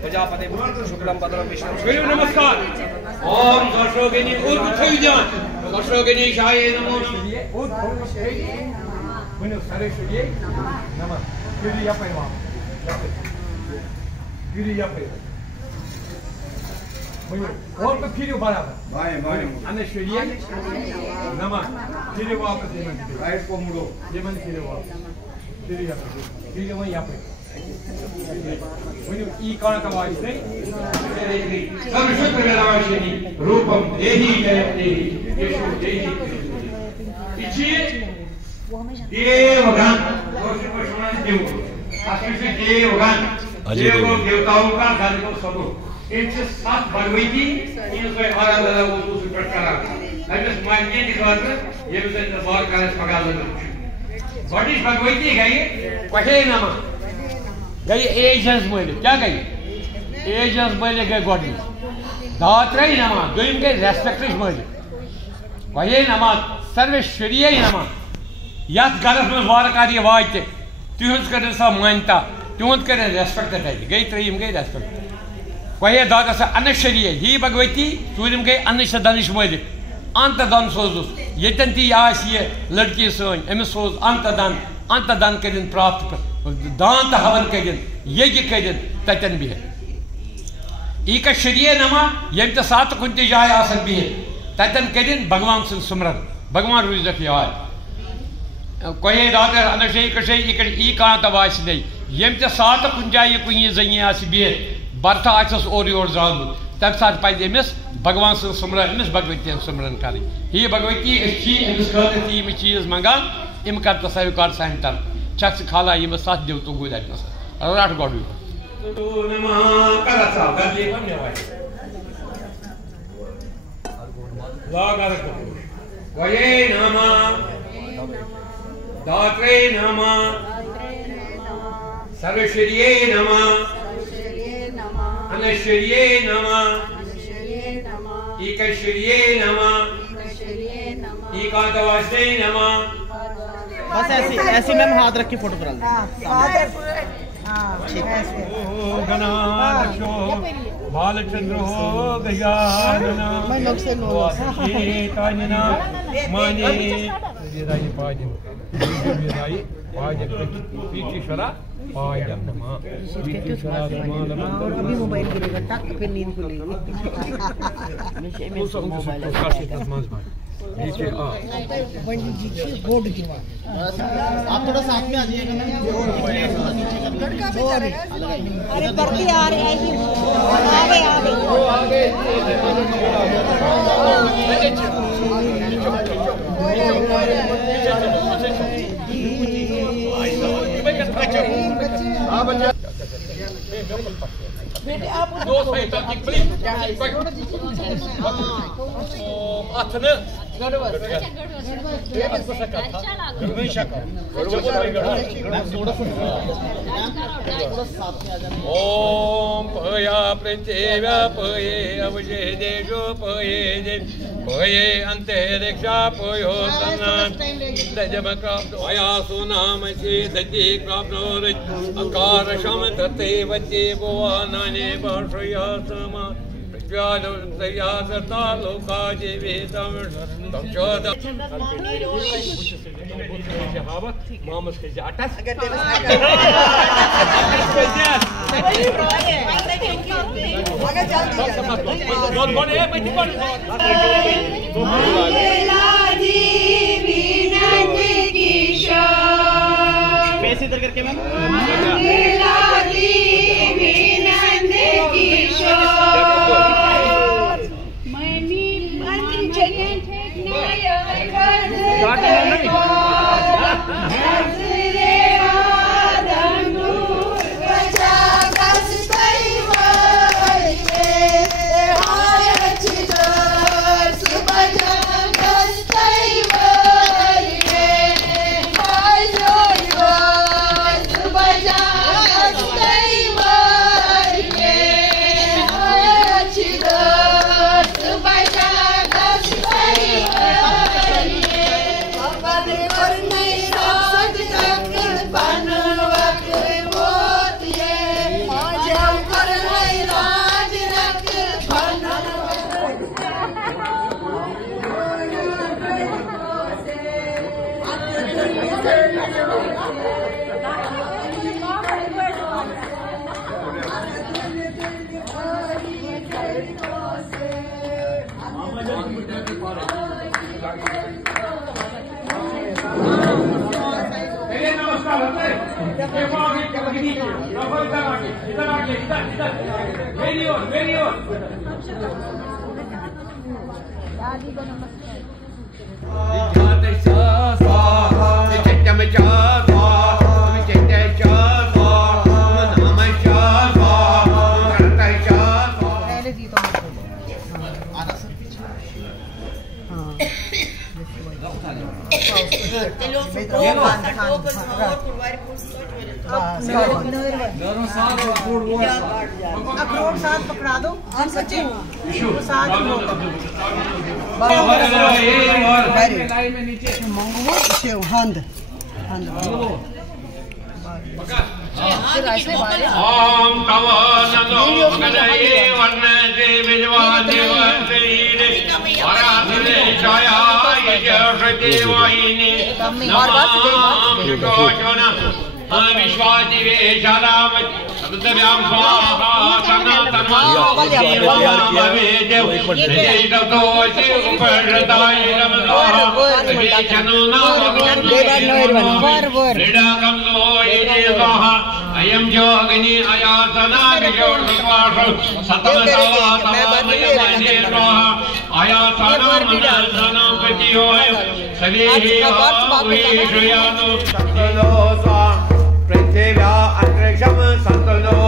प्रजापति शुक्लम भद्रम विष्णु नमस्कार ओम दर्शोगिनी उर्वथुजान दर्शोगिनी शाये नमो Bunu sarışıya namaz. Yürü yapayım abi. Yürü yapayım. Bunu orada piri var abi. Vay. Anne şuraya namaz. Piri var abi demen. Hayır komudo. Demen piri var. Piri yapayım. Piri var yapayım. Bunu iyi kanata var işte. सर्वशक्ति विनाशिनी रूपम देहि जयते यशो देहि इच्छे देवगण देव अस्मिन् देवगण देवो देवताओं का गण को सबो इनसे सात भगवती इनसे आराधना वो दूसरी प्रकार अगर मानिए दिखाते ये भी तो बहुत कार्य पगार लगा व्हाट इज भगवती गई कहे नाम गई एजेंस बोले क्या गई एजेंस बोले गए गॉडी दात्रे नाम दोइम गई रेस्पेक्टिव बोले कहे नाम सर्वेश्वरीय नाम यात गरस में वारकारी वाइट तुहंस कर सा मानता तुहंस कर रेस्पेक्ट गई त्रीम गई रेस्पेक्ट कहे दादा सा अनश्वरीय ही भगवती तुम गई अनिश दनिश मालिक अंत दन सोजुस यतन ती ये लड़की सोन अमिस सोज अंत दन कर प्राप्त दान तो हवन कर यज्ञ कर तन बिह ईक शरीय नमा यम तो सात कुन जाय आसन बिह तन कर भगवान सुन सुमरन भगवान रूजक याद कहे दादा अनशे कशे इकड़ ई कांत वास नहीं यम तो सात कुन जाय कुन जनी आस बिह बर्थ आस और योर जान तम सात पे अमिस भगवान सुन सुमरन अमिस भगवती सुमरन कर ही भगवती अमिस खतर यम चीज मंगान अम कर तो स्वीकार सान तरफ चक्स खाला यम सत दिव तो गुद रट गोड़ दात्रे नमः सर्वश्वरीये नमः अनश्वरीये नमः ईकश्वरीये नमः एकांतवासिने नमः। बस ऐसी मैम हाथ रख के फोटो करा गणाधक्षो बालचंद्रो गजानना कानना माने विराई पाजन विराई पाजन पीछेश्वरा पाजन नमः पीछेश्वरा अभी मोबाइल गिरेगा टक फिर नींद खुलेगी नीचे आप थोड़ा साथ में आ जाइएगा मैम अरे बढ़ती आ रही है बेटे आप दो सही तक प्लीज अथन ओम पया प्रत्येव पये अवजे देजो पये दे पये अंतरिक्षा पयो तन्नान दजम क्राप्त वया सुनाम से दति क्राप्नोर अकार शम तते वचे भुवनानि वर्षया समा प्रज्वालया सता लोका जीवितम तक्षोद मामस के जाटस पैसे इधर करके मैम अखरोट साथ पकड़ा दो हम सच्चे साथ लाइन में नीचे हंद ओम तव नमो गणये वन्नते विद्वादेवते वराधरे छायाय जयदेवायिने नमः विश्वादिवे जलाम सदव्याम स्वाहा सनातनमावेदेव देवतो उपरदाय नमः वेचनो नमः स्वाहा अयं जोगिनी आयातना विजोषवास सतमसातमामयमने स्वाहा आयातना मनसनो प्रतियोय सवेहि वेशयानो पृथिव्या अंतरिक्षम संतनो